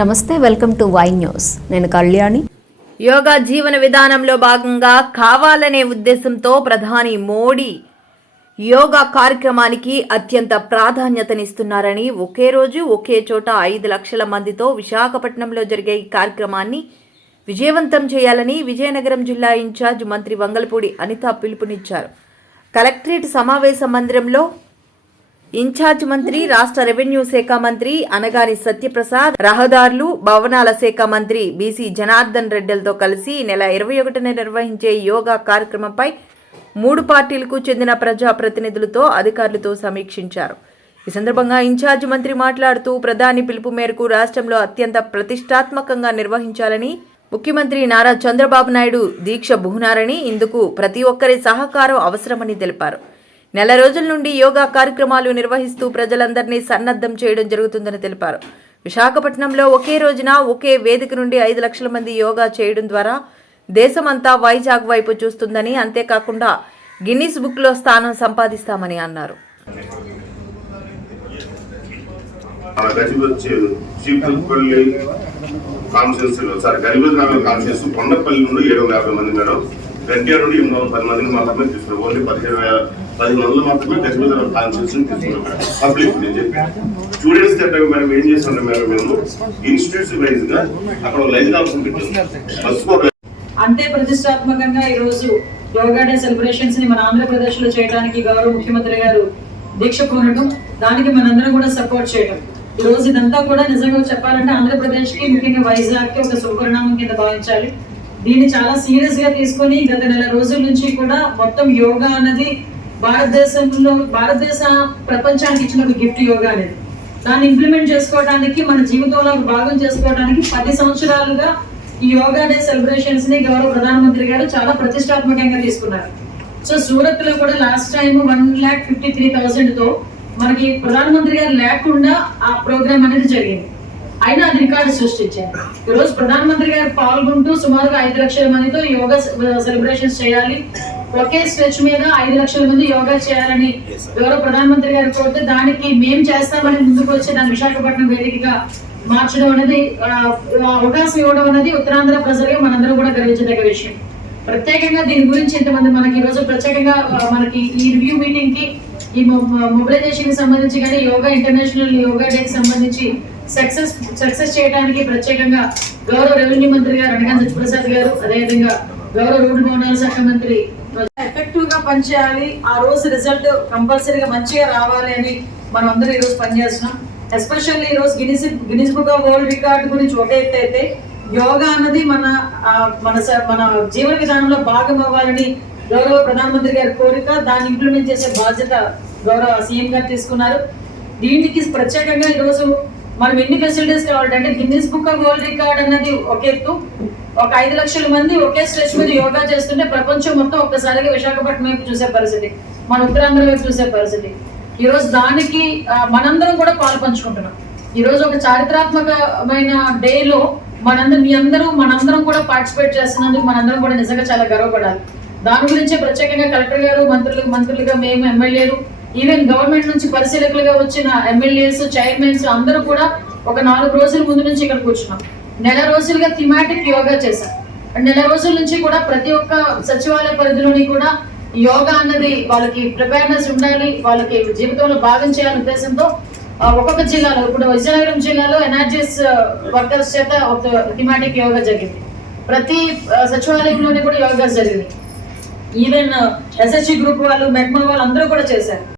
నమస్తే welcome to Y news. నేను కళ్యాణి. యోగా జీవన విధానంలో భాగంగా కావాలనే ఉద్దేశంతో ప్రధాని మోడీ యోగా కార్యక్రమానికి అత్యంత ప్రాధాన్యతనిస్తున్నారని ఒకే రోజు ఒకే చోట ఐదు లక్షల మందితో విశాఖపట్నంలో జరిగే ఈ కార్యక్రమాన్ని విజయవంతం చేయాలని విజయనగరం జిల్లా ఇన్ఛార్జ్ మంత్రి వంగలపూడి అనిత పిలుపునిచ్చారు. కలెక్టరేట్ సమావేశ మందిరంలో ఇన్ఛార్జ్ మంత్రి రాష్ట్ర రెవెన్యూ శాఖ మంత్రి అనగాని సత్యప్రసాద్ రహదారులు భవనాల శాఖ మంత్రి బీసీ జనార్దన్ రెడ్డిలతో కలిసి నెల ఇరవై ఒకటిన నిర్వహించే యోగా కార్యక్రమంపై మూడు పార్టీలకు చెందిన ప్రజా ప్రతినిధులతో అధికారులతో సమీక్షించారు. ఈ సందర్భంగా ఇన్ఛార్జ్ మంత్రి మాట్లాడుతూ ప్రధాని పిలుపు మేరకు రాష్ట్రంలో అత్యంత ప్రతిష్టాత్మకంగా నిర్వహించాలని ముఖ్యమంత్రి నారా చంద్రబాబు నాయుడు దీక్ష బుహునారని ఇందుకు ప్రతి ఒక్కరి సహకారం అవసరమని తెలిపారు. నెల రోజుల నుండి యోగా కార్యక్రమాలు నిర్వహిస్తూ ప్రజలందరినీ సన్నద్ధం చేయడం జరుగుతుందని తెలిపారు. విశాఖపట్నంలో ఒకే రోజున ఒకే వేదిక నుండి ఐదు లక్షల మంది యోగా చేయడం ద్వారా దేశమంతా వైజాగ్ వైపు చూస్తుందని అంతేకాకుండా గిన్నీస్ బుక్లో స్థానం సంపాదిస్తామని అన్నారు. కొండపల్లి నుండి ఏడు వందల యాభై మంది మేడం. గంట్యాల నుండి ఎనిమిది వందల పది మందిని మాత్రమే తీసుకున్నారు. ఓన్లీ పదిహేను వేల పది రోజులు మాత్రమే టెస్ట్ మీద కాన్ఫరెన్స్ తీసుకున్నాం పబ్లిక్ నేను చెప్పాను. స్టూడెంట్స్ దగ్గర మేడం ఏం చేస్తున్నాం మేడం మేము? ఇన్స్టిట్యూట్స్ వైజ్గా అక్కడ లైన్ ఆప్షన్ పెట్టాం. అంతే ప్రతిష్టాత్మకంగా ఈ రోజు యోగా డే సెలబ్రేషన్స్ని మన ఆంధ్రప్రదేశ్లో చేయడానికి గౌరవ ముఖ్యమంత్రి గారు దీక్ష పూనడం దానికి మనందరం కూడా సపోర్ట్ చేయడం ఈ రోజు ఇదంతా కూడా నిజంగా చెప్పాలంటే ఆంధ్రప్రదేశ్కి ముఖ్యంగా వైజాగ్కి ఒక శుభపరిణామం కింద భావించాలి. దీన్ని చాలా సీరియస్గా తీసుకొని గత నెల రోజుల నుంచి కూడా మొత్తం యోగా అన్నది భారతదేశంలో భారతదేశ ప్రపంచానికి ఇచ్చిన ఒక గిఫ్ట్ యోగా అనేది. దాన్ని ఇంప్లిమెంట్ చేసుకోవడానికి మన జీవితంలో ఒక భాగం చేసుకోవడానికి పది సంవత్సరాలుగా ఈ యోగా డే సెలబ్రేషన్స్ని గౌరవ ప్రధానమంత్రి గారు చాలా ప్రతిష్టాత్మకంగా తీసుకున్నారు. సో సూరత్లో కూడా last time one lakh fifty three థౌసండ్తో మనకి ప్రధానమంత్రి గారు లేకుండా ఆ ప్రోగ్రామ్ అనేది జరిగింది. అయినా అది రికార్డు సృష్టించారు. ఈ రోజు ప్రధానమంత్రి గారు పాల్గొంటూ సుమారుగా ఐదు లక్షల మందితో యోగా సెలబ్రేషన్స్ చేయాలి. ఒకే స్ట్రెచ్ మీద ఐదు లక్షల మంది యోగా చేయాలని గౌరవ ప్రధానమంత్రి గారు కోరితే దానికి మేం చేస్తామని ముందుకు వచ్చి దాన్ని విశాఖపట్నం వేదికగా మార్చడం అనేది అవకాశం ఇవ్వడం అనేది ఉత్తరాంధ్ర ప్రజలుగా మనందరం కూడా గర్వించదగ్గ విషయం. ప్రత్యేకంగా దీని గురించి ఇంతమంది మనకి ఈ రోజు ప్రత్యేకంగా మనకి ఈ రివ్యూ మీటింగ్కి ఈ మొబిలైజేషన్కి సంబంధించి కానీ యోగా ఇంటర్నేషనల్ యోగా డే కి సంబంధించి సక్సెస్ సక్సెస్ చేయడానికి ప్రత్యేకంగా గౌరవ రెవెన్యూ మంత్రి గారు అనగా సత్యప్రసాద్ గారు అదేవిధంగా గౌరవ రోడ్డు భవనాల శాఖ మంత్రి పనిచేయాలి. ఆ రోజు రిజల్ట్ కంపల్సరీగా మంచిగా రావాలి అని మనం అందరూ ఈ రోజు పనిచేస్తున్నాం. ఎస్పెషల్లీ ఈ రోజు Guinness Guinness book of world record గురించి ఒక ఎత్తు అయితే యోగా అన్నది మన మన మన జీవన విధానంలో భాగం అవ్వాలని గౌరవ ప్రధానమంత్రి గారి కోరిక దాన్ని ఇంప్లిమెంట్ చేసే బాధ్యత గౌరవ సీఎం గారు తీసుకున్నారు. దీనికి ప్రత్యేకంగా ఈరోజు మనం ఎన్ని ఫెసిలిటీస్ కావాలంటే Guinness book of world record అన్నది ఒక ఎత్తు. ఒక ఐదు లక్షల మంది ఒకే స్ట్రెచ్ మీద యోగా చేస్తుంటే ప్రపంచం మొత్తం ఒక్కసారిగా విశాఖపట్నం వైపు చూసే పరిస్థితి మన ఉత్తరాంధ్ర వైపు చూసే పరిస్థితి. ఈ రోజు దానికి మనందరం కూడా పాలు పంచుకుంటున్నాం. ఒక చారిత్రాత్మకమైన డేలో మనందరం మీ అందరూ మనందరం కూడా పార్టిసిపేట్ చేస్తున్నందుకు మనందరం కూడా నిజంగా చాలా గర్వపడాలి. దాని గురించే ప్రత్యేకంగా కలెక్టర్ గారు మంత్రులు మంత్రులుగా మేము ఎమ్మెల్యేలు ఈవెన్ గవర్నమెంట్ నుంచి పరిశీలకులుగా వచ్చిన ఎమ్మెల్యేస్ చైర్మన్స్ అందరూ కూడా ఒక నాలుగు రోజుల ముందు నుంచి ఇక్కడ కూర్చున్నాం. నెల రోజులుగా థిమాటిక్ యోగా చేశాం. అండ్ నెల రోజుల నుంచి కూడా ప్రతి ఒక్క సచివాలయ పరిధిలోని కూడా యోగా అన్నది వాళ్ళకి ప్రిపేర్నెస్ ఉండాలి వాళ్ళకి జీవితంలో భాగం చేయాలనే ఉద్దేశంతో ఒక్కొక్క జిల్లాలో ఇప్పుడు విజయనగరం జిల్లాలో ఎనర్జీస్ వర్కర్స్ చేత ఒక థిమాటిక్ యోగా జరిగింది. ప్రతి సచివాలయంలోనే సచివాలయంలోని కూడా యోగా జరిగింది. ఈవెన్ ఎస్ఎస్సి గ్రూప్ వాళ్ళు మెగ్మా వాళ్ళు అందరూ కూడా చేశారు.